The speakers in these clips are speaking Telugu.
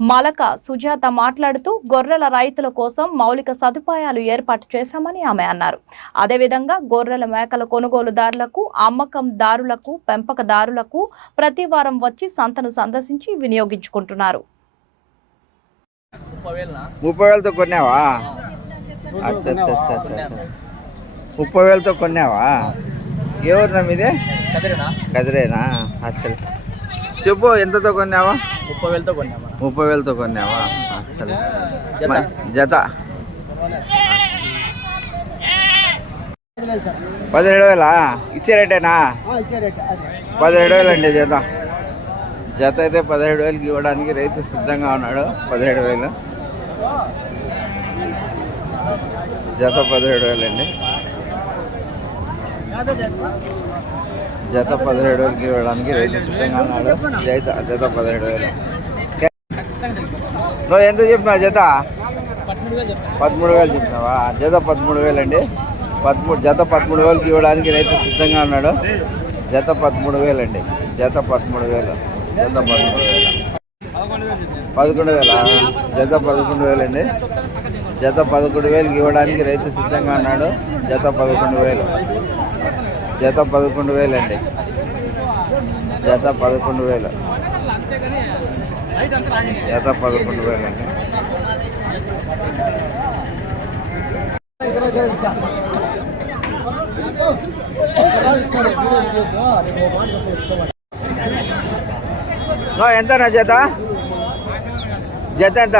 Malaka Sujatha మాట్లాడుతూ గొర్రెల రైతుల కోసం మౌలిక సదుపాయాలు ఏర్పాటు చేశామని ఆమె అన్నారు. అదేవిధంగా గొర్రెల మేకల కొనుగోలుదారులకు అమ్మకందారులకు పెంపకదారులకు ప్రతి వారం వచ్చి సంతను సందర్శించి వినియోగించుకుంటున్నారు. ముప్పై వేలతో కొన్నావా? అచ్చా అచ్చా అచ్చా అచ్చా అచ్చా. ముప్పై వేలతో కొన్నావా? ఎవరు మీదే? కదిరేనా? కదిరేనా? అచ్చలు చెప్పు ఎంతతో కొన్నావా? ముప్పై వేలతో కొన్నామా ముప్పై వేలతో కొన్నావా జత. పదిహేడు వేలా ఇచ్చే రేటేనా? పదిహేడు వేలు అండి జత. జత అయితే పదిహేడు వేలకి ఇవ్వడానికి రైతు సిద్ధంగా ఉన్నాడు పదిహేడు వేలు జత పదిహేడు వేలు అండి జత పదిహేడు వేలకి ఇవ్వడానికి రైతు సిద్ధంగా ఉన్నాడు. జత జత పదిహేడు వేలు. నువ్వు ఎంత చెప్పినావు జత? పదమూడు వేలు చెప్పినావా? జత పదమూడు వేలు అండి పదమూడు జత పదమూడు వేలకి ఇవ్వడానికి రైతు సిద్ధంగా ఉన్నాడు. జత పదమూడు వేలు అండి జత పదమూడు వేలు. జత పదమూడు వేలు. పదకొండు వేల. జత పదకొండు వేలు అండి జత పదకొండు వేలకి ఇవ్వడానికి రైతు సిద్ధంగా ఉన్నాడు. జత పదకొండు వేలు. జత పదకొండు వేలు అండి జత పదకొండు వేలు. జత పదకొండు వేలు అండి ఎంత నా జత? జత ఎంత?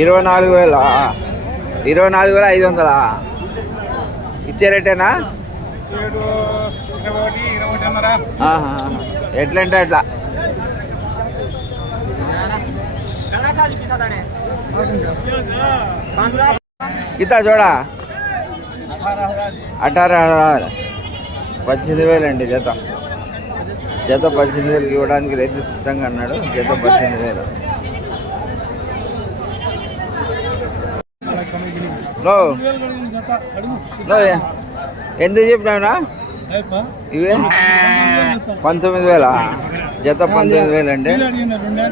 ఇరవై నాలుగు వేల? ఇరవై నాలుగు వేల ఐదు వందలా? ఇచ్చే రేటేనా? ఏడు ఇరవై ఒకటి ఇరవై ఒకటిన్నర ఆహా. ఎట్లా అంటే ఎట్లా కితా చూడా? అఠారా హజార్ పద్దెనిమిది వేలు అండి జత. జత పద్దెనిమిది వేలకి ఇవ్వడానికి రైతు సిద్ధంగా అన్నాడు జత పద్దెనిమిది వేలు. ఎందుకు చెప్పినావునా? ఇవే? పంతొమ్మిది వేల? జత పంతొమ్మిది వేలు అండి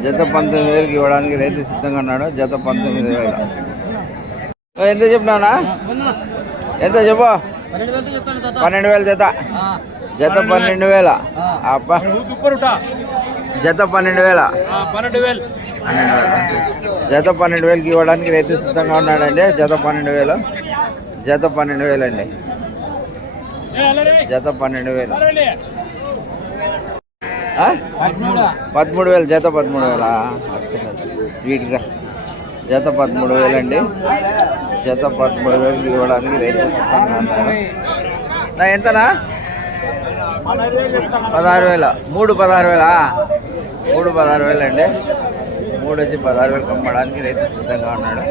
జత పంతొమ్మిది వేలకి ఇవ్వడానికి రైతు సిద్ధంగా ఉన్నాడు. జత పంతొమ్మిది వేలు. ఎంత చెప్పినావునా? ఎంత చెప్పు? పన్నెండు వేలు జత. జత పన్నెండు వేల. అబ్బా. జత పన్నెండు వేల. పన్నెండు వేలు. వేలు. జత పన్నెండు వేలకి ఇవ్వడానికి రైతు సిద్ధంగా ఉన్నాడండి. జత పన్నెండు వేలు. జత పన్నెండు వేలు అండి జత పన్నెండు వేలు? పదమూడు. వేలు. జత పదమూడు వేలా? వీటిగా జత పదమూడు వేలు అండి జత పదమూడు వేలకి ఇవ్వడానికి రైతు సిద్ధంగా ఉన్నారు నా ఎంతనా? పదహారు వేల. మూడు పదహారు వేలా? మూడు పదహారు వేలు అండి. మూడు వచ్చి పదహారు వేలకు అమ్మడానికి రైతు సిద్ధంగా ఉన్నాడు.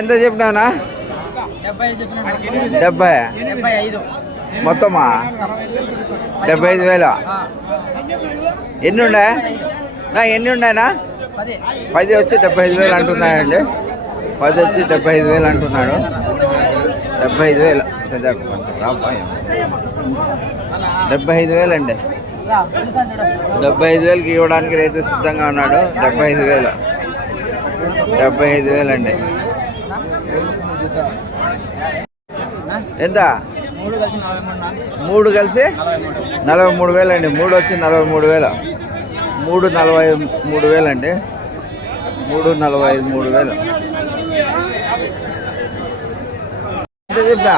ఎంత చెప్పినావునా? డెబ్బై మొత్తమా? డెబ్బై ఐదు వేల? ఎన్ని ఉండే? నా ఎన్ని ఉండేనా? పది. వచ్చి డెబ్బై ఐదు వేలు అంటున్నాడండి పది వచ్చి డెబ్బై ఐదు వేలు అంటున్నాడు. డెబ్బై ఐదు వేలు. పెద్ద. డెబ్బై ఐదు వేలు అండి డెబ్బై ఐదు వేలకి ఇవ్వడానికి రైతు సిద్ధంగా ఉన్నాడు. డెబ్బై ఐదు వేలు. డెబ్బై ఐదు వేలు అండి ఎంత? మూడు కలిసి నలభై మూడు మూడు వేలు అండి మూడు వచ్చి నలభై మూడు వేలు. మూడు నలభై మూడు వేలు అండి మూడు నలభై ఐదు మూడు వేలు. ఎంత చెప్పా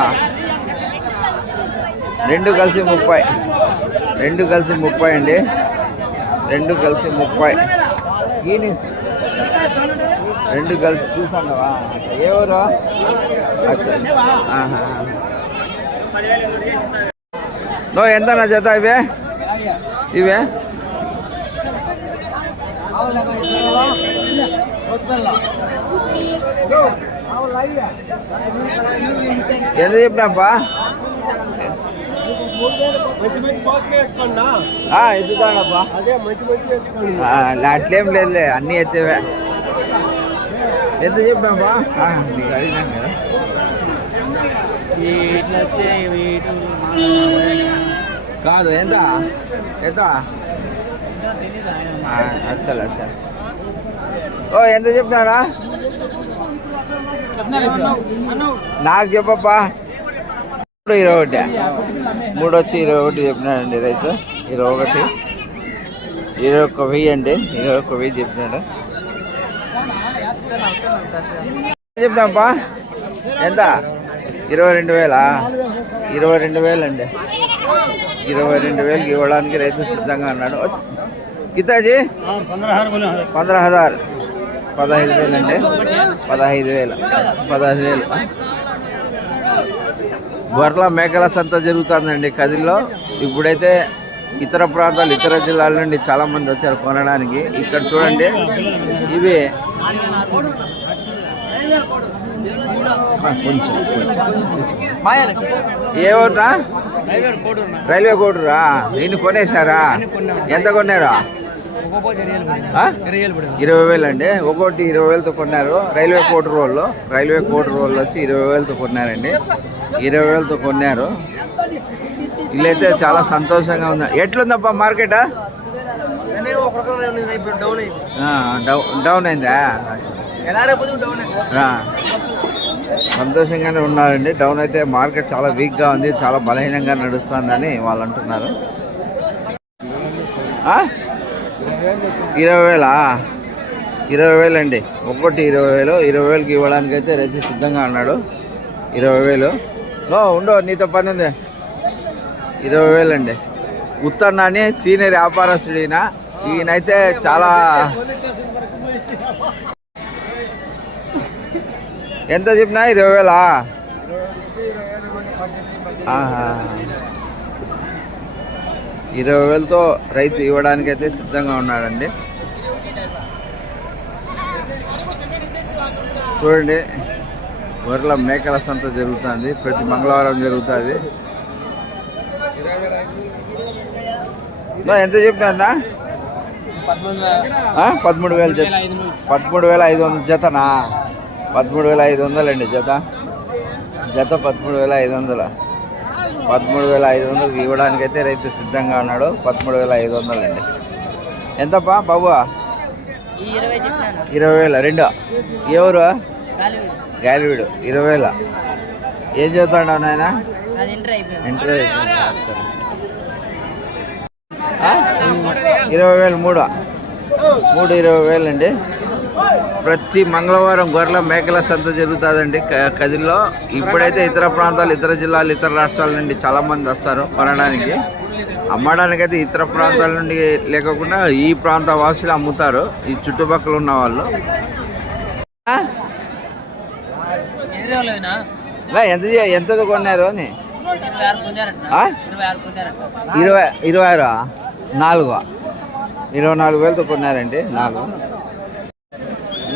రెండు కలిసి ముప్పై. రెండు కలిసి ముప్పై అండి. రెండు కలిసి ముప్పై. ఈనిస్ రెండు కలిసి చూసాండవా ఎవరు అచ్చా. నో ఎంత నా చేత ఇవే? ఇవే? ఎంత చెప్పినాపా ఎత్తుతాడబ్బా అట్లేం లేదులే అన్నీ ఎత్తేవే. ఎంత నీకు అడిగినాను కదా. కాదు ఎంత? ఎంత? అచ్చలు అచ్చలు. ఓ ఎంత చెప్తారా నాకు చెప్పప్పా మూడు ఇరవై ఒకటి మూడు వచ్చి ఇరవై ఒకటి చెప్పినాడండి రైతు. ఇరవై ఒకటి ఇరవై ఒక్క వెయ్యి అండి. ఇరవై ఒక్క వెయ్యి చెప్పినాడు. చెప్పినాపా ఎంత? ఇరవై రెండు వేలా ఇరవై రెండు వేలండి ఇరవై రెండు వేలకి ఇవ్వడానికి రైతు సిద్ధంగా ఉన్నాడు. గీతాజీ. పంద్ర హజార్ పదహైదు వేలు అండి పదహైదు వేలు. పదహైదు వేలు. గొర్రెల మేకల సంత జరుగుతుందండి కదిలో ఇప్పుడైతే ఇతర ప్రాంతాలు ఇతర జిల్లాల నుండి చాలా మంది వచ్చారు కొనడానికి. ఇక్కడ చూడండి ఇవి. కొంచెం ఏ రైల్వే కోడురా? నేను కొనేసారా ఎంత కొన్నారా? ఇరవై వేలు అండి. ఒక్కోటి ఇరవై వేలతో కొన్నారు. రైల్వే కోట రోళ్ళు రైల్వే కోట రోళ్ళు వచ్చి ఇరవై వేలతో కొన్నారండి. ఇరవై వేలతో కొన్నారు. వీళ్ళైతే చాలా సంతోషంగా ఉంది. ఎట్లుందప్పా మార్కెట్? డౌన్ అయిందా. సంతోషంగానే ఉన్నారండి. డౌన్ అయితే మార్కెట్ చాలా వీక్గా ఉంది చాలా బలహీనంగా నడుస్తుందని వాళ్ళు అంటున్నారు? ఇరవై వేలా? ఇరవై వేలు అండి. ఒక్కటి ఇరవై వేలు. ఇరవై వేలకి ఇవ్వడానికి అయితే రైతు సిద్ధంగా ఉన్నాడు. ఇరవై వేలు. నో ఉండో నీతో పని ఉంది ఇరవై వేలండి. ఉత్తన్న అని సీనియర్ వ్యాపారస్తుడు ఈయన ఈయనైతే చాలా ఎంత చెప్పినా ఇరవై వేలా? ఇరవై వేలతో రైతు ఇవ్వడానికి అయితే సిద్ధంగా ఉన్నాడండి. చూడండి. గొర్రెల మేకల సంత జరుగుతుంది. ప్రతి మంగళవారం జరుగుతుంది. ఎంత చెప్పినా పదమూడు వేలు జత. పదమూడు వేల ఐదు వందల జతనా? పదమూడు వేల ఐదు వందలండి జత. జత పదమూడు వేల ఐదు వందలు? పదమూడు వేల ఐదు వందలకి ఇవ్వడానికి అయితే రైతు సిద్ధంగా ఉన్నాడు. పదమూడు వేల ఐదు వందలండి. ఎంతప్పా బాబు ఇరవై వేల రెండు? ఎవరు? గాలివీడు ఇరవై వేల ఏం చదువుతాడు నాయన? ఇంటర్? ఇరవై వేలు మూడు. మూడు ఇరవై వేలు అండి ప్రతి మంగళవారం గొర్రెల మేకల సంత జరుగుతుందండి కదిలో ఇప్పుడైతే ఇతర ప్రాంతాలు ఇతర జిల్లాలు ఇతర రాష్ట్రాల నుండి చాలా మంది వస్తారు కొనడానికి. అమ్మడానికి అయితే ఇతర ప్రాంతాల నుండి లేకుండా ఈ ప్రాంత వాసులు అమ్ముతారు. ఈ చుట్టుపక్కల ఉన్న వాళ్ళు. ఎంత ఎంత కొన్నారు అని? ఇరవై ఇరవై ఆరు నాలుగు. ఇరవై నాలుగు వేలతో కొన్నారండి నాలుగు.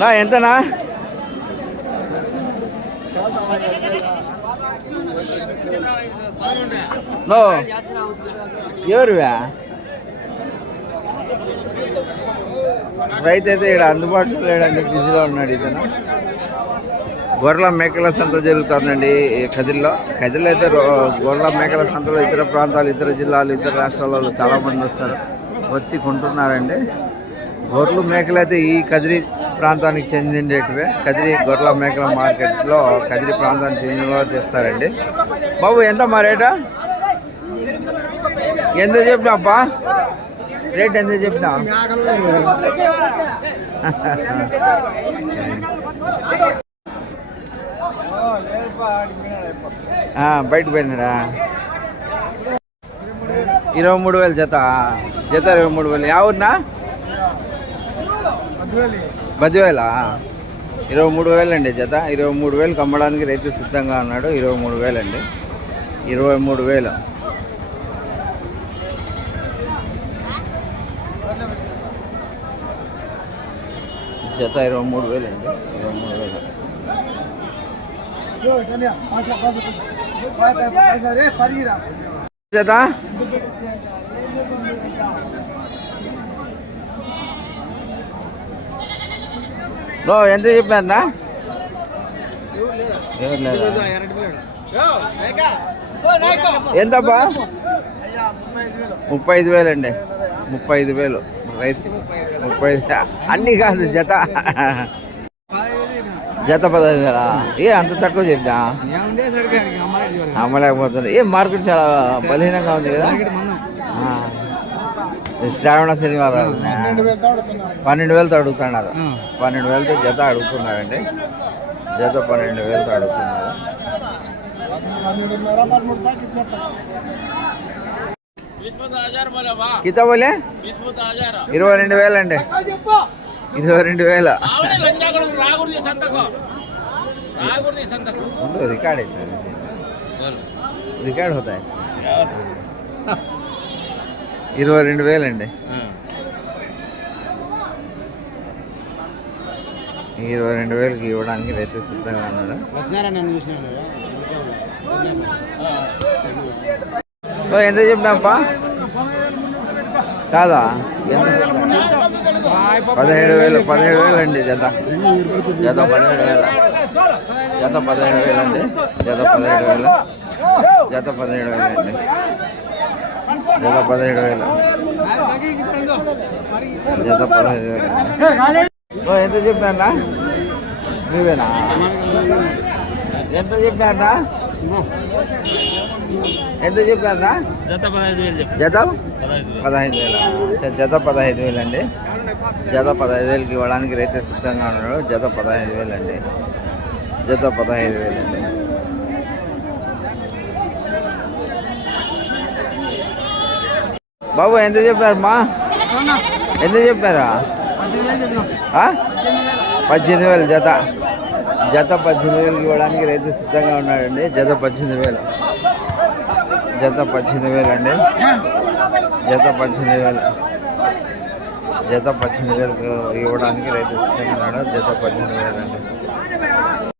నా ఎంతనా? నో ఎవరువా? రైతు అయితే ఇక్కడ అందుబాటులో లేడండి బిజీలో ఉన్నాడు ఇతను. గొర్రెల మేకల సంత జరుగుతుందండి ఈ కదిల్లో. కదిలో అయితే గొర్రెల మేకల సంతలో ఇతర ప్రాంతాలు ఇతర జిల్లాలు ఇతర రాష్ట్రాల వాళ్ళు చాలా మంది వస్తారు. వచ్చి కొంటున్నారండి. గొర్రెలు మేకలు అయితే ఈ కదిరి ప్రాంతానికి చెందిండేటివే. కదిరి గొర్రెల మేకల మార్కెట్లో కదిరి ప్రాంతానికి చెందిన వాళ్ళు తెస్తారండి. బాబు ఎంత మా రేటా? ఎంత చెప్పినాప్పా రేట్ ఎంత చెప్పినా? బయటకు బయట పోయినారా? ఇరవై మూడు వేలు జత జత ఇరవై మూడు వేలు. ఎవరినా పదివేల ఇరవై మూడు వేలు అండి జత. ఇరవై మూడు వేలు కమ్మడానికి రైతు సిద్ధంగా ఉన్నాడు. ఇరవై మూడు వేలు అండి ఇరవై మూడు వేలు. జత ఇరవై మూడు వేలండి. ఇరవై మూడు వేలు. జత లో ఎంత చెప్పారా ఎవరు లేదా ఎంతబ్బా? ముప్పై ఐదు వేలు అండి. ముప్పై ఐదు వేలు. రైతు. ముప్పై అన్నీ కాదు జత. జత పదహైదు వేలా ఏ అంత తక్కువ చెప్తా? అమ్మలేకపోతుంది ఏ మార్కెట్ చాలా బలహీనంగా ఉంది కదా? శ్రావణ శనివారం పన్నెండు వేలతో అడుగుతున్నారు. పన్నెండు వేలతో జత అడుగుతున్నారండి జత పన్నెండు వేలతో అడుగుతున్నారు. కిత బోలే ఇరవై రెండు వేలు అండి ఇరవై రెండు వేల. రికార్డ్ అవుతుంది రికార్డ్ అవుతాయి ఇరవై రెండు వేలు అండి ఇరవై రెండు వేలకి ఇవ్వడానికి రైతు సిద్ధంగా ఉన్నాడు. ఓ, ఎంత చెప్పినాపా? కాదా? ఎంత పదిహేడు వేలు పదిహేడు వేలు అండి జత. జత పదిహేడు వేల. జత పదిహేడు వేలు అండి. జత పదిహేడు వేలు. జత పదిహేడు వేలు అండి. జత పదిహేడు వేలు. జత పదహైదు వేలు. ఎంత చెప్పినా నువ్వేనా? ఎంత చెప్పినా ఎంత చెప్పినా జత పదహైదు వేలు జత? పదహైదు వేల. జత పదహైదు వేలు అండి. జత పదహైదు వేలకి ఇవ్వడానికి రైతు సిద్ధంగా ఉన్నాడు. జత పదహైదు వేలు అండి జత పదహైదు వేలు అండి బాబు ఎంత చెప్పారు మా ఎంత చెప్పారా? పద్దెనిమిది వేలు జత. జత పద్దెనిమిది వేలకి ఇవ్వడానికి రైతు సిద్ధంగా ఉన్నాడండి. జత పద్దెనిమిది వేలు. జత పద్దెనిమిది వేలు అండి జత పద్దెనిమిది వేలు. జత పద్దెనిమిది వేలకు ఇవ్వడానికి రైతు సిద్ధంగా ఉన్నాడు. జత పద్దెనిమిది అండి